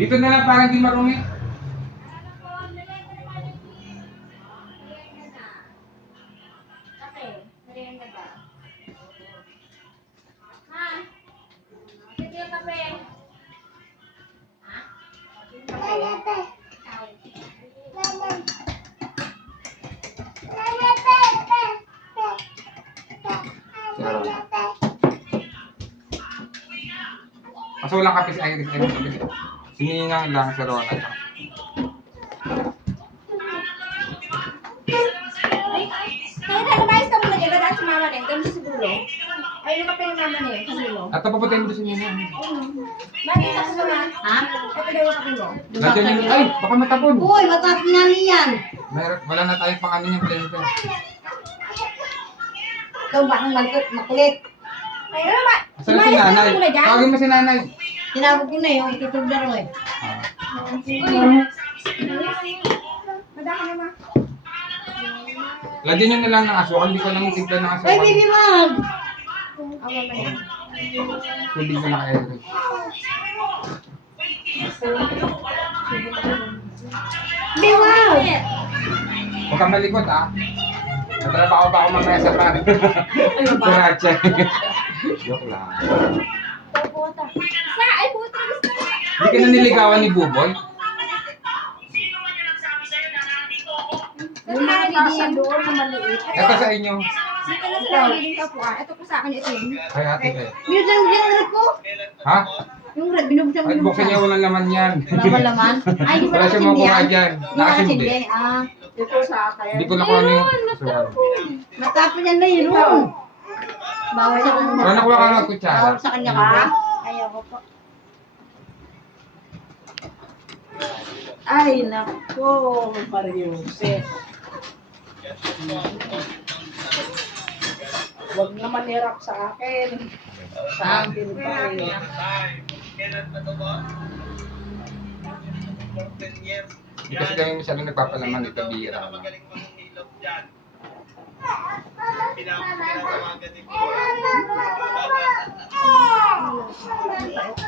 Dito na lang para hindi marumi. Kaso walang kape si Iris. Ayun, kape. Siningang lang sa Rona. Kaya lumayas ka muna dyan, dadaan si mama din. Ganun siguro. Ayun ka pa yung mama niya, siguro. At papatayin mo doon si Nina. Bakit ako sa mga? Ha? Ito daw yung kape mo. Lagyan niyo. Ay, baka matapon. Uy, matapos nga niyan. Wala na tayong pang ano yung blender. Ikaw ba ang makulit? Ay, ano ba? Asan na si nanay? Tawagin mo si nanay. Tinawag ko na yung itutog na rin. Madaka na ma. Lagyan niyo na lang ng asukal. Hindi ko lang timpla ng asukal. Ay, baby mag! Awa na yan. Tubig mo na kay Iris. Baby mag! Huwag kang malikot ah. Natrabaho pa ako mamaya sa pan. Kuracha. Joke lang. Sa, ay puta, gusto ko. Hindi ka na niligawan ni Buboy? Yung mga bibigyan doon na maliit. Ito sa inyo. Dito na sila nagiging kapuan. Ito po sa akin, ito yun. Kay ate kayo. Binuksan mo yung red ko? Ha? Yung red, binuksan mo Ay, yung buksan niya walang laman yan. Laman laman? Ay, di ba Wala siyang nakasindi makuha yan? dyan. Di ba Nakasindi. nakasindi? Ah, Ito sa akin. Hindi ko nakuha ano yung asukal. matapos yan na yun. Bawal sa kanya. Pero nakuha ka ng kutsara. Bawal sa kanya ka. Ayaw ko po. Ay, nako, Mariusep. Huwag naman hirap sa akin. Sa akin pa rin. Hindi kasi kami masyadong nagpapalaman dito. Bira lang.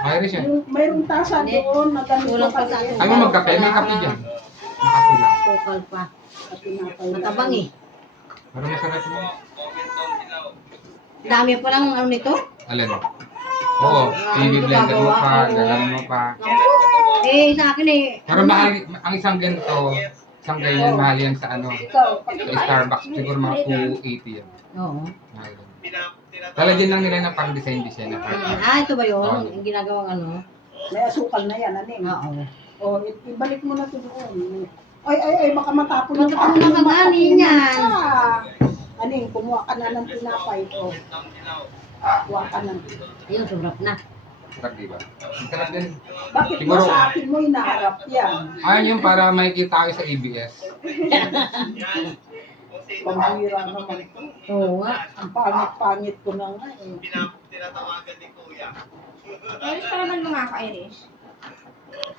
Iris yan. Mayroong tasa doon na ganito Kulang pa sa akin. Ay mo magkape. May kape dyan. Nakape lang. Tukal pa. At tinapay lang. Matabang eh. Pero masarap mo. Dami pa lang ano nito. Alin? Oo. I-blender mo pa. Gagawin mo pa. Eh, sa akin eh. Pero mahal, ang isang ganito, isang ganyan, mahal yan sa ano, sa Starbucks. Siguro mga 280 yan. Oo. Mahal yan. Talagyan lang nila ng pang design na part. Ah, ito ba yun? Yung ginagawang ano? May asukal na yan, aning. Oo. O, ibalik mo na ito doon. Ay, baka matapon yung Matapon na kagani niyan. Aning, kumuha ka na ng tinapay. O, kuha ka na. Ayun, sobrang na. Sarap diba? Ang sarap din. Bakit mo Siguro- sa akin mo inaharap yan? Ayun yung para makikita kayo sa ABS. Pambira naman ito. Oo nga. Ang pangit-pangit ko na nga eh. Irish pa naman mga ka-Irish.